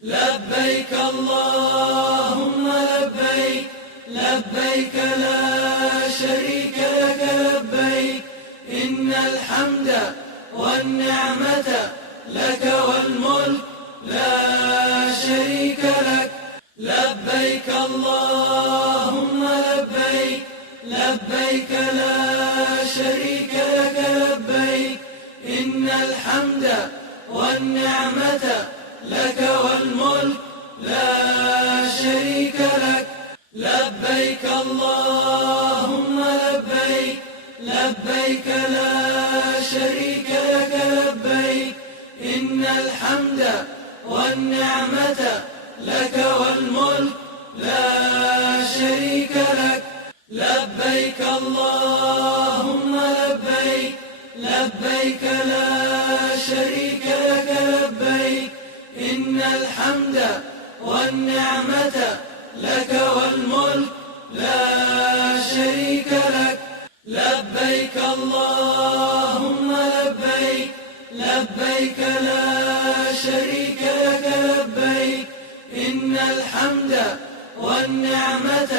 لبيك اللهم لبيك لبيك لا شريك لك لبيك إن الحمد والنعمة لك والملك لا شريك لك لبيك اللهم لبيك لبيك لا شريك لك لبيك إن الحمد والنعمة لك والملك لا شريك لك لبيك اللهم لبيك لبيك لا شريك لك لبيك إن الحمد والنعمة لك والملك لا شريك لك لبيك اللهم لبيك لبيك لا شريك لك لبيك إن الحمد والنعمة لك والملك لا شريك لك لبيك اللهم لبيك لبيك لا شريك لك لبيك إن الحمد والنعمة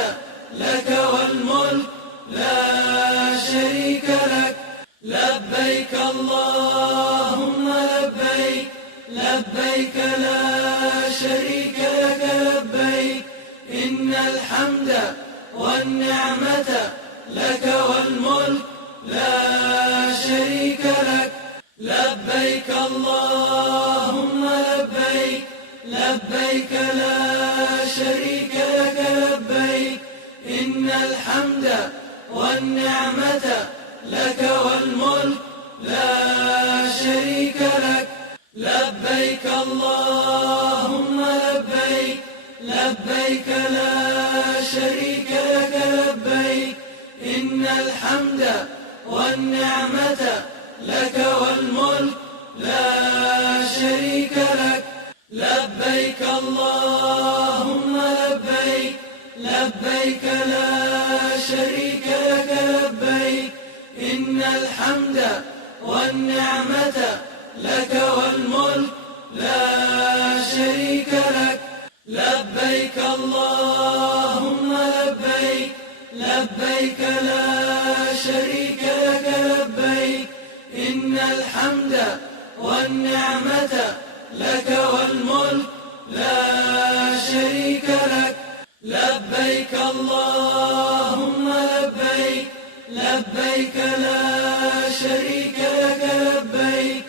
لك والملك لا شريك لك لبيك اللهم لبيك لبيك لا شريك لك لبيك إن الحمد والنعمة لك والملك لا شريك لك لبيك اللهم لبيك لبيك لا شريك لك لبيك إن الحمد والنعمة لك والملك لا شريك لك لبيك اللهم لبيك لبيك لا شريك لك لبيك إن الحمد والنعمة لك والملك لا شريك لك لبيك اللهم لبيك لبيك لا شريك لك لبيك إن الحمد والنعمة لك والملك لا شريك لك لبيك اللهم لبيك لبيك لا شريك لك لبيك إن الحمد والنعمة لك والملك لا شريك لك لبيك اللهم لبيك لبيك لا شريك لك لبيك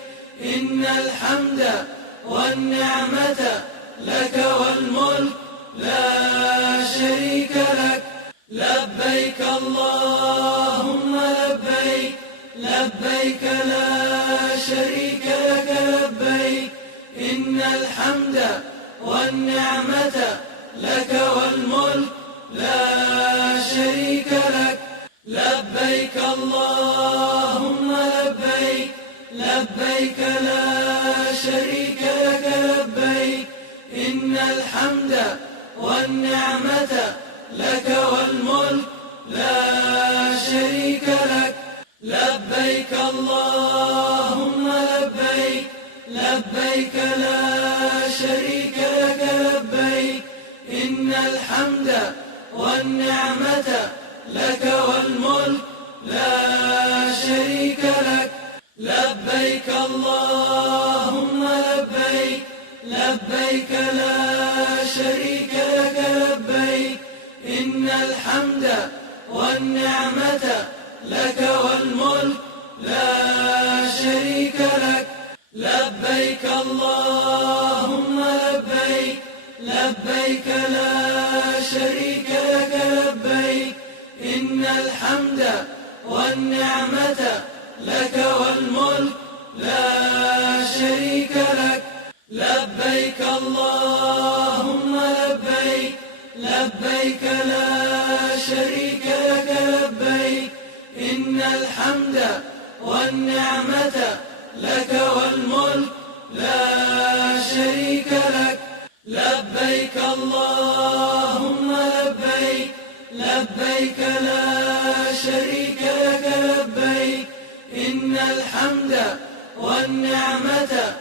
إن الحمد والنعمة لك والملك لا شريك لك لبيك اللهم لبيك لبيك لا شريك لك لبيك إن الحمد والنعمة لك والملك لا شريك لك لبيك اللهم لبيك لبيك لا شريك لك لبيك إن الحمد والنعمة لك والملك لا شريك لك لبيك اللهم لبيك لبيك لا شريك لك لبيك إن الحمد والنعمة لك والملك لا شريك لك لبيك اللهم لبيك لبيك لا شريك لك لبيك إن الحمد والنعمة لك والملك لا شريك لك لبيك اللهم لبيك لبيك لا شريك لك لبيك إن الحمد والنعمة لك والملك لا شريك لك لبيك اللهم لبيك لبيك لا شريك لك لبيك إن الحمد والنعمة لك والملك لا شريك لك لبيك اللهم لبيك لبيك لا شريك لك لبيك إن الحمد والنعمة